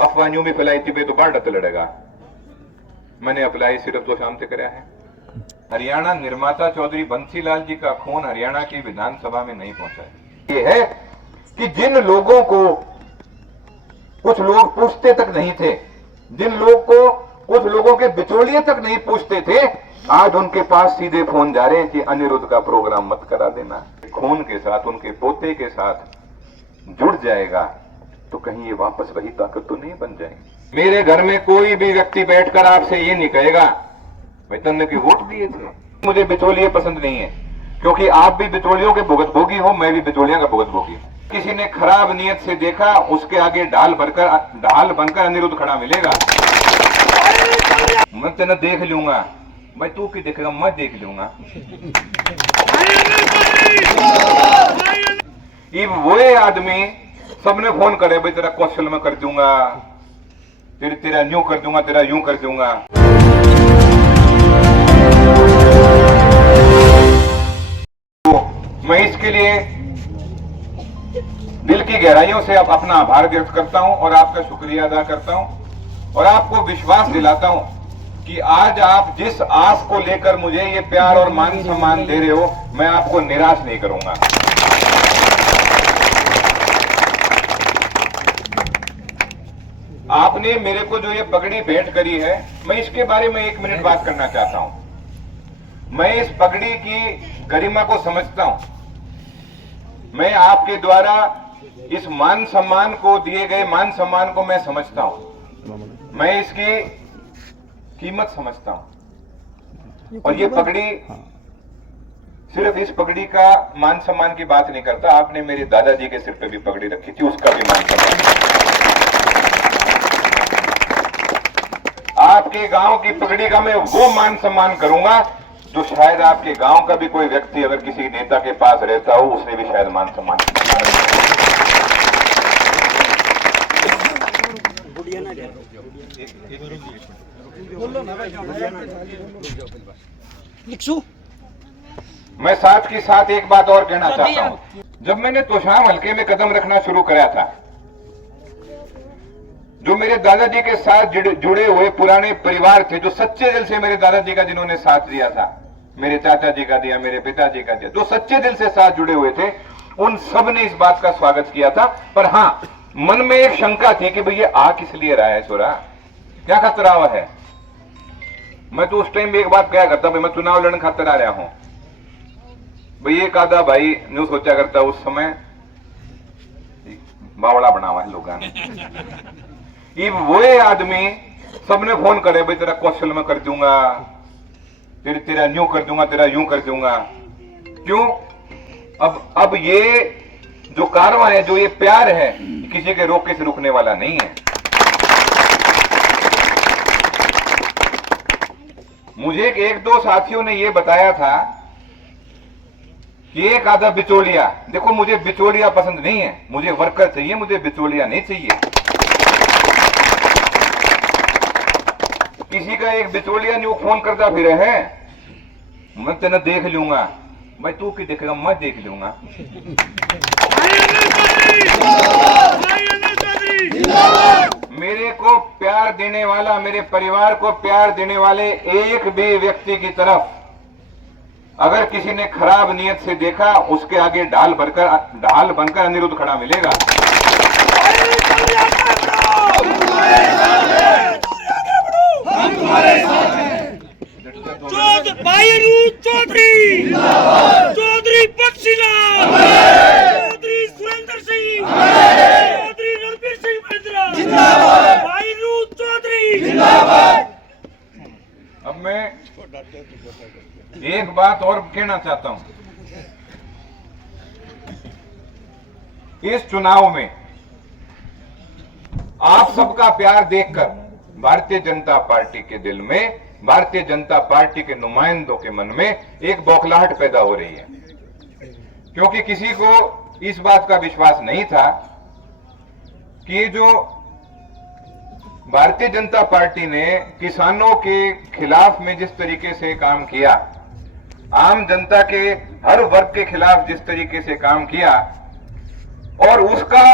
अफवाह यूं भी फैलाई थी तो बाढ़ लड़ेगा। मैंने अप्लाई सिर्फ तो शाम से कराया है। हरियाणा निर्माता चौधरी बंसीलाल जी का खून हरियाणा की विधानसभा में नहीं पहुंचा है। ये है कि जिन लोगों को कुछ लोग पूछते तक नहीं थे, जिन लोग को कुछ लोगों के बिचौलिए तक नहीं पूछते थे, आज उनके पास सीधे फोन जा रहे हैं कि अनिरुद्ध का प्रोग्राम मत करा देना। खून के साथ, उनके पोते के साथ जुड़ जाएगा तो कहीं ये वापस वही ताकत तो नहीं बन जाएगी। मेरे घर में कोई भी व्यक्ति बैठकर आपसे ये नहीं कहेगा भाई तुमने कि वोट दिए थे। मुझे बिचौलिए पसंद नहीं है, क्योंकि आप भी बिचौलियों के भुगत भोगी हो, मैं भी बिचौलियों का भुगत भोगी। किसी ने खराब नियत से देखा, उसके आगे ढाल बनकर अनिरुद्ध खड़ा मिलेगा। मैं तेना देख लूंगा, भाई तू की देखेगा, मैं देख लूंगा। ये वो आदमी सबने फोन करे भाई तेरा क्वेश्चन में कर दूंगा, तेरा यूं कर दूंगा, तेरा यूं कर दूंगा। तो मैं इसके लिए दिल की गहराइयों से अपना आभार व्यक्त करता हूं और आपका शुक्रिया अदा करता हूं और आपको विश्वास दिलाता हूं कि आज आप जिस आस को लेकर मुझे ये प्यार और मान सम्मान दे रहे हो, मैं आपको निराश नहीं करूंगा। आपने मेरे को जो ये पगड़ी भेंट करी है, मैं इसके बारे में 1 मिनट बात करना चाहता हूं। मैं इस पगड़ी की गरिमा को समझता हूं। मैं आपके द्वारा इस मान सम्मान को, दिए गए मान सम्मान को मैं समझता हूं। मैं इसकी कीमत समझता हूं। और ये पगड़ी सिर्फ इस पगड़ी का मान सम्मान की बात नहीं करता, आपने मेरे दादाजी के सिर पे भी पगड़ी रखी थी, उसका भी मान सम्मान। आपके गांव की पगड़ी का मैं वो मान सम्मान करूंगा जो शायद आपके गांव का भी कोई व्यक्ति अगर किसी नेता के पास रहता हो, उसने भी शायद मान सम्मान मैं साथ के साथ एक बात और कहना चाहता हूं। जब मैंने तोशाम हल्के में कदम रखना शुरू कराया था, जो मेरे दादाजी के साथ जुड़े हुए पुराने परिवार थे, जो सच्चे दिल से मेरे दादाजी का जिन्होंने साथ दिया था, मेरे चाचा जी का दिया, मेरे पिताजी का दिया, जो सच्चे दिल से साथ जुड़े हुए थे, उन सब ने इस बात का स्वागत किया था। पर हां, मन में एक शंका थी कि भाई ये आ किस लिए रहा है छोरा, क्या खतरा हुआ है। मैं तो उस टाइम एक बात कहा करता, भाई मैं चुनाव लड़ने खातर आ रहा हूं। भाई एक आधा भाई न्यू सोचा करता उस समय, बावड़ा बना हुआ है लोगों ने। ये वो आदमी सबने फोन करे भाई तेरा क्वेश्चन में कर दूंगा, तेरा यूं कर दूंगा, तेरा यूं कर दूंगा। क्यों? अब ये जो कारवा है, जो ये प्यार है, किसी के रोके से रुकने वाला नहीं है। मुझे एक दो साथियों ने ये बताया था कि एक आधा बिचौलिया, देखो मुझे बिचौलिया पसंद नहीं है, मुझे वर्कर चाहिए, मुझे बिचौलिया नहीं चाहिए। किसी का एक बिचौलिया न्यू फोन करता फिर है, मैं तेना देख लूंगा, भाई तू की देखेगा, मैं देख लूंगा। मेरे को प्यार देने वाला, मेरे परिवार को प्यार देने वाले एक भी व्यक्ति की तरफ अगर किसी ने खराब नियत से देखा, उसके आगे ढाल बनकर अनिरुद्ध खड़ा मिलेगा। चौधरी चौधरी बंसीलाल, चौधरी सुरेंद्र सिंह, चौधरी रणबीर सिंह महिंद्रा, भाई रूद चौधरी। अब मैं एक बात और कहना चाहता हूं। इस चुनाव में आप सबका प्यार देखकर भारतीय जनता पार्टी के दिल में, भारतीय जनता पार्टी के नुमाइंदों के मन में एक बौखलाहट पैदा हो रही है, क्योंकि किसी को इस बात का विश्वास नहीं था कि ये जो भारतीय जनता पार्टी ने किसानों के खिलाफ में जिस तरीके से काम किया, आम जनता के हर वर्ग के खिलाफ जिस तरीके से काम किया, और उसका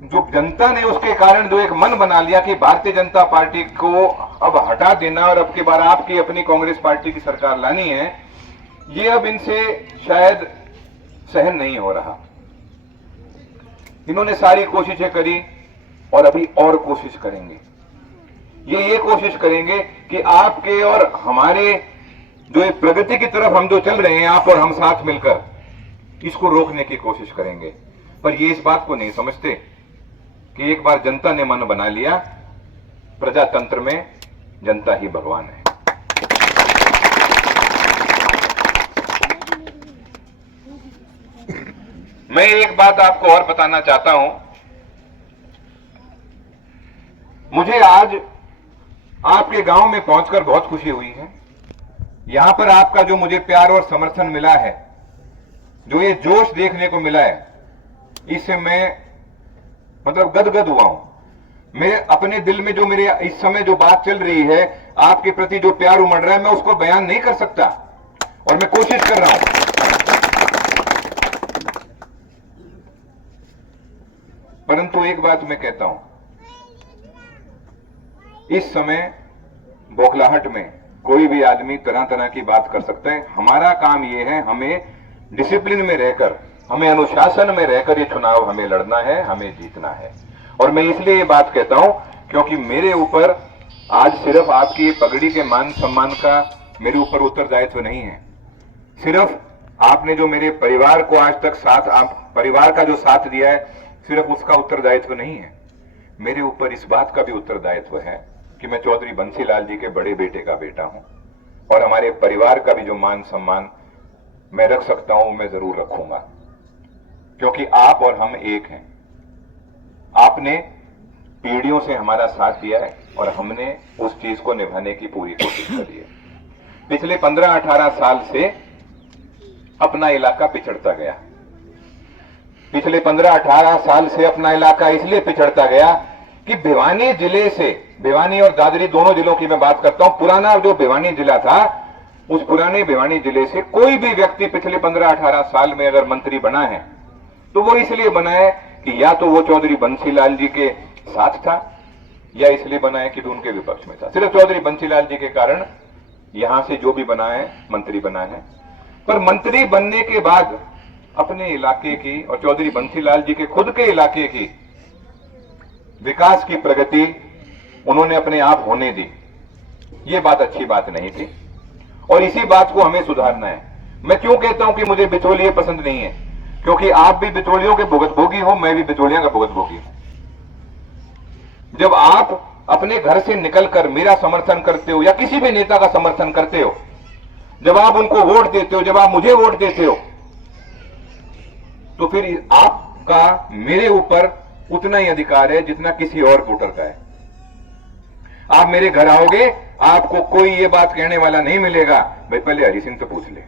जो जनता ने उसके कारण जो एक मन बना लिया कि भारतीय जनता पार्टी को अब हटा देना और अब की बार आपकी अपनी कांग्रेस पार्टी की सरकार लानी है, ये अब इनसे शायद सहन नहीं हो रहा। इन्होंने सारी कोशिशें करी और अभी और कोशिश करेंगे। ये कोशिश करेंगे कि आपके और हमारे जो एक प्रगति की तरफ हम जो चल रहे हैं, आप और हम साथ मिलकर, इसको रोकने की कोशिश करेंगे। पर ये इस बात को नहीं समझते कि एक बार जनता ने मन बना लिया, प्रजातंत्र में जनता ही भगवान है। मैं एक बात आपको और बताना चाहता हूं। मुझे आज आपके गांव में पहुंचकर बहुत खुशी हुई है। यहां पर आपका जो मुझे प्यार और समर्थन मिला है, जो ये जोश देखने को मिला है, इससे मैं मतलब गदगद हुआ हूं। मैं अपने दिल में जो मेरे इस समय जो बात चल रही है, आपके प्रति जो प्यार उमड़ रहा है, मैं उसको बयान नहीं कर सकता और मैं कोशिश कर रहा हूं। परंतु एक बात मैं कहता हूं, इस समय बौखलाहट में कोई भी आदमी तरह तरह की बात कर सकता है। हमारा काम यह है, हमें डिसिप्लिन में रहकर, हमें अनुशासन में रहकर ये चुनाव हमें लड़ना है, हमें जीतना है। और मैं इसलिए ये बात कहता हूं क्योंकि मेरे ऊपर आज सिर्फ आपकी पगड़ी के मान सम्मान का मेरे ऊपर उत्तरदायित्व नहीं है। सिर्फ आपने जो मेरे परिवार को आज तक साथ, आप परिवार का जो साथ दिया है, सिर्फ उसका उत्तरदायित्व नहीं है। मेरे ऊपर इस बात का भी उत्तरदायित्व है कि मैं चौधरी बंसीलाल जी के बड़े बेटे का बेटा हूं और हमारे परिवार का भी जो मान सम्मान मैं रख सकता हूं, मैं जरूर रखूंगा, क्योंकि आप और हम एक हैं। आपने पीढ़ियों से हमारा साथ दिया है और हमने उस चीज को निभाने की पूरी कोशिश करी है। पिछले 15-18 साल से अपना इलाका पिछड़ता गया। पिछले 15-18 साल से अपना इलाका इसलिए पिछड़ता गया कि भिवानी जिले से, भिवानी और दादरी दोनों जिलों की मैं बात करता हूं, पुराना जो भिवानी जिला था, उस पुराने भिवानी जिले से कोई भी व्यक्ति पिछले 15-18 साल में अगर मंत्री बना है तो वो इसलिए बना है कि या तो वो चौधरी बंसीलाल जी के साथ था या इसलिए बना है कि उनके विपक्ष में था। सिर्फ चौधरी बंसीलाल जी के कारण यहां से जो भी बना है मंत्री बना है। पर मंत्री बनने के बाद अपने इलाके की और चौधरी बंसीलाल जी के खुद के इलाके की विकास की प्रगति उन्होंने अपने आप होने दी। ये बात अच्छी बात नहीं थी और इसी बात को हमें सुधारना है। मैं क्यों कहता हूं कि मुझे बिचौलिए पसंद नहीं है, क्योंकि आप भी बिचौलियों के भुगतभोगी हो, मैं भी बिचौलियों का भुगतभोगी हूं। जब आप अपने घर से निकलकर मेरा समर्थन करते हो या किसी भी नेता का समर्थन करते हो, जब आप उनको वोट देते हो, जब आप मुझे वोट देते हो, तो फिर आपका मेरे ऊपर उतना ही अधिकार है जितना किसी और वोटर का है। आप मेरे घर आओगे, आपको कोई ये बात कहने वाला नहीं मिलेगा, भाई पहले हरि सिंह से पूछ ले।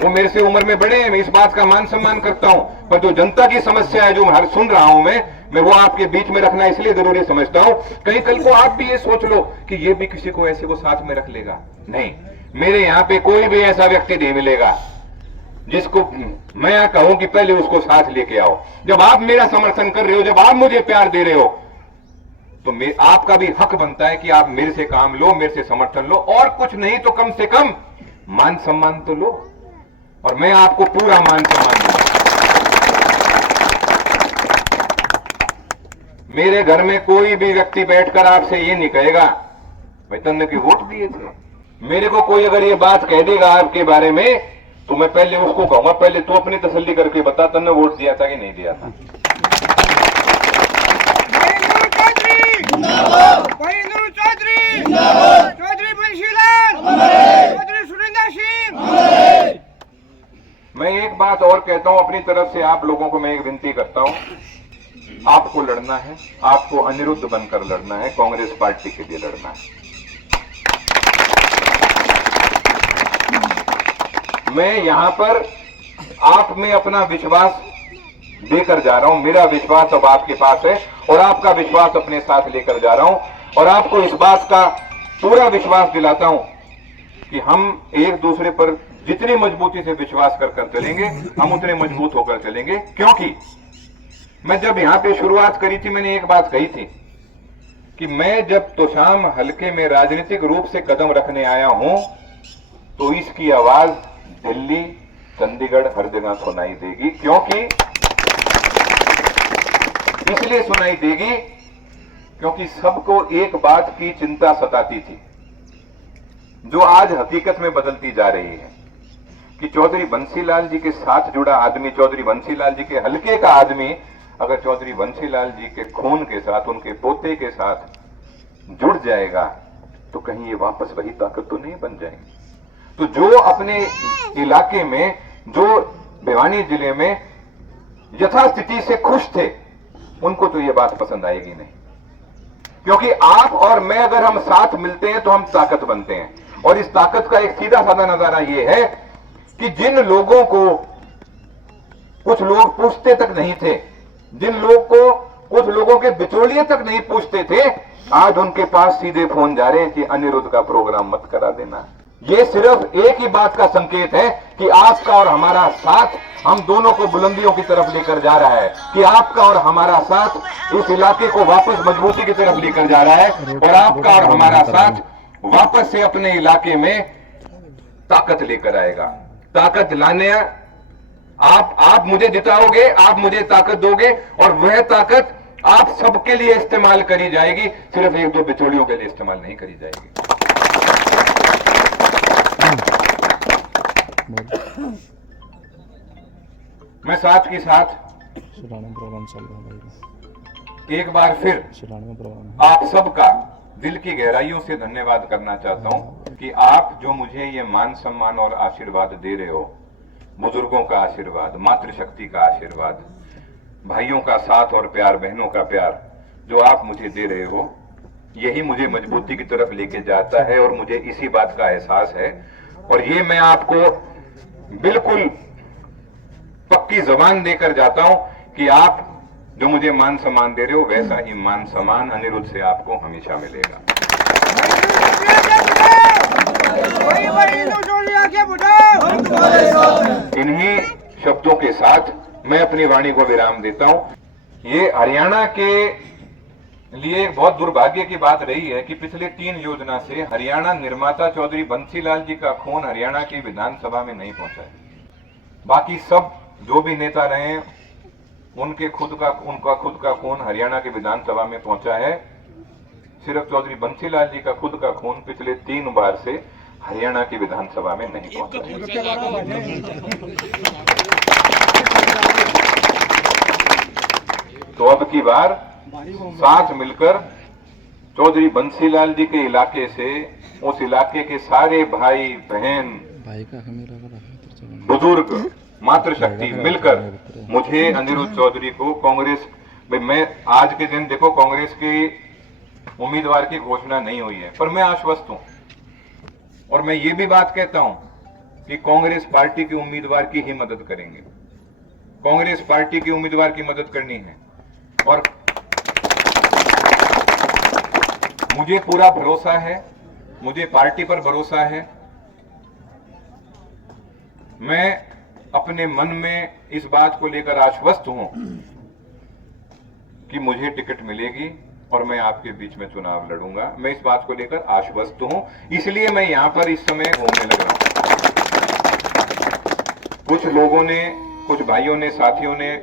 वो मेरे से उम्र में बड़े हैं, मैं इस बात का मान सम्मान करता हूं, पर जो जनता की समस्या है जो हर सुन रहा हूं मैं वो आपके बीच में रखना इसलिए जरूरी समझता हूं, कहीं कल को आप भी ये सोच लो कि ये भी किसी को ऐसे को साथ में रख लेगा। नहीं, मेरे यहां पे कोई भी ऐसा व्यक्ति नहीं मिलेगा जिसको मैं यहां कहूं कि पहले उसको साथ लेके आओ। जब आप मेरा समर्थन कर रहे हो, जब आप मुझे प्यार दे रहे हो, तो आपका भी हक बनता है कि आप मेरे से काम लो, मेरे से समर्थन लो, और कुछ नहीं तो कम से कम मान सम्मान तो लो, और मैं आपको पूरा मान सम्मान दूंगा। मेरे घर में कोई भी व्यक्ति बैठकर आपसे ये नहीं कहेगा भाई तुमने कि वोट दिए थे। मेरे को कोई अगर ये बात कह देगा आपके बारे में, तो मैं पहले उसको कहूंगा पहले तू अपनी तसल्ली करके बता तुमने वोट दिया था कि नहीं दिया था। चौधरी बंसीलाल, चौधरी सुरेंद्र सिंह। मैं एक बात और कहता हूं अपनी तरफ से, आप लोगों को मैं एक विनती करता हूं, आपको लड़ना है, आपको अनिरुद्ध बनकर लड़ना है, कांग्रेस पार्टी के लिए लड़ना है। मैं यहां पर आप में अपना विश्वास देकर जा रहा हूं, मेरा विश्वास अब आपके पास है और आपका विश्वास अपने साथ लेकर जा रहा हूं, और आपको इस बात का पूरा विश्वास दिलाता हूं कि हम एक दूसरे पर जितनी मजबूती से विश्वास कर चलेंगे हम उतने मजबूत होकर चलेंगे। क्योंकि मैं जब यहां पे शुरुआत करी थी, मैंने एक बात कही थी कि मैं जब तोशाम हलके में राजनीतिक रूप से कदम रखने आया हूं तो इसकी आवाज दिल्ली, चंडीगढ़, हर जगह सुनाई देगी। क्योंकि इसलिए सुनाई देगी क्योंकि सबको एक बात की चिंता सताती थी, जो आज हकीकत में बदलती जा रही है कि चौधरी बंसीलाल जी के साथ जुड़ा आदमी, चौधरी बंसीलाल जी के हलके का आदमी अगर चौधरी बंसीलाल जी के खून के साथ, उनके पोते के साथ जुड़ जाएगा तो कहीं ये वापस वही ताकत तो नहीं बन जाएंगी। तो जो अपने इलाके में, जो भिवानी जिले में यथास्थिति से खुश थे, उनको तो ये बात पसंद आएगी नहीं। क्योंकि आप और मैं अगर हम साथ मिलते हैं तो हम ताकत बनते हैं। और इस ताकत का एक सीधा साधा नजारा यह है कि जिन लोगों को कुछ लोग पूछते तक नहीं थे, जिन लोग को कुछ लोगों के बिचौलिए तक नहीं पूछते थे, आज उनके पास सीधे फोन जा रहे हैं कि अनिरुद्ध का प्रोग्राम मत करा देना। ये सिर्फ एक ही बात का संकेत है कि आपका और हमारा साथ हम दोनों को बुलंदियों की तरफ लेकर जा रहा है, कि आपका और हमारा साथ इस इलाके को वापस मजबूती की तरफ लेकर जा रहा है, और आपका और हमारा साथ वापस से अपने इलाके में ताकत लेकर आएगा। ताकत लाने आप मुझे जिताओगे, आप मुझे ताकत दोगे, और वह ताकत आप सबके लिए इस्तेमाल करी जाएगी, सिर्फ एक दो बिचौलियों के लिए इस्तेमाल नहीं करी जाएगी। मैं साथ ही साथ एक बार फिर आप सबका दिल की गहराइयों से धन्यवाद करना चाहता हूं कि आप जो मुझे ये मान सम्मान और आशीर्वाद दे रहे हो, बुजुर्गों का आशीर्वाद, मातृशक्ति का आशीर्वाद, भाइयों का साथ और प्यार, बहनों का प्यार जो आप मुझे दे रहे हो, यही मुझे मजबूती की तरफ लेके जाता है और मुझे इसी बात का एहसास है। और ये मैं आपको बिल्कुल पक्की जबान देकर जाता हूं कि आप जो मुझे मान सम्मान दे रहे हो, वैसा ही मान सम्मान अनिरुद्ध से आपको हमेशा मिलेगा। इन्हीं शब्दों के साथ मैं अपनी वाणी को विराम देता हूं। ये हरियाणा के लिए बहुत दुर्भाग्य की बात रही है कि पिछले 3 योजना से हरियाणा निर्माता चौधरी बंसीलाल जी का खून हरियाणा की विधानसभा में नहीं पहुंचा है। बाकी सब जो भी नेता रहे उनका खुद का खून हरियाणा की विधानसभा में पहुंचा है। सिर्फ चौधरी बंसीलाल जी का खुद का खून पिछले 3 बार से हरियाणा की विधानसभा में नहीं पहुंचा है। तो अब की बार साथ मिलकर चौधरी बंसीलाल जी के इलाके से, उस इलाके के सारे भाई बहन, बुजुर्ग, मातृशक्ति मिलकर मुझे अनिरुद्ध चौधरी को कांग्रेस में, मैं आज के दिन देखो कांग्रेस की उम्मीदवार की घोषणा नहीं हुई है, पर मैं आश्वस्त हूं और मैं ये भी बात कहता हूं कि कांग्रेस पार्टी के उम्मीदवार की ही मदद करेंगे। कांग्रेस पार्टी की उम्मीदवार की मदद करनी है और मुझे पूरा भरोसा है, मुझे पार्टी पर भरोसा है। मैं अपने मन में इस बात को लेकर आश्वस्त हूं कि मुझे टिकट मिलेगी और मैं आपके बीच में चुनाव लड़ूंगा। मैं इस बात को लेकर आश्वस्त हूं, इसलिए मैं यहां पर इस समय घूमने लग रहा हूं। कुछ लोगों ने, कुछ भाइयों ने, साथियों ने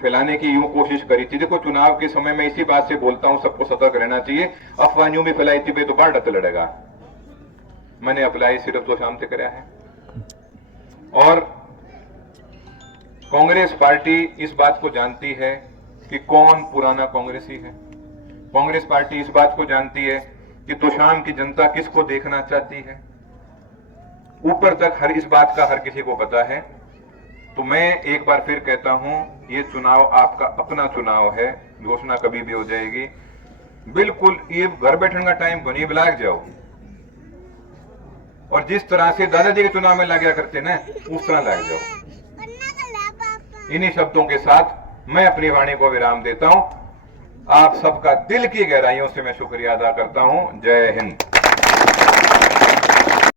फैलाने की यूं कोशिश करी थी। देखो चुनाव के समय में इसी बात से बोलता हूं, सबको सतर्क रहना चाहिए। अफवाह यूं भी फैलाई थी तो बाढ़ डत लड़ेगा। मैंने अप्लाई सिर्फ तो शाम से कराया है और कांग्रेस पार्टी इस बात को जानती है कि कौन पुराना कांग्रेसी है। कांग्रेस पार्टी इस बात को जानती है कि तोशाम की जनता किसको देखना चाहती है। ऊपर तक हर इस बात का हर किसी को पता है। तो मैं एक बार फिर कहता हूं, ये चुनाव आपका अपना चुनाव है, घोषणा कभी भी हो जाएगी। बिल्कुल ये घर बैठने का टाइम को नहीं, लाग जाओ और जिस तरह से दादाजी के चुनाव में लगा करते ना, उस तरह लग जाओ। इन्हीं शब्दों के साथ मैं अपनी वाणी को विराम देता हूं। आप सबका दिल की गहराइयों से मैं शुक्रिया अदा करता हूं। जय हिंद।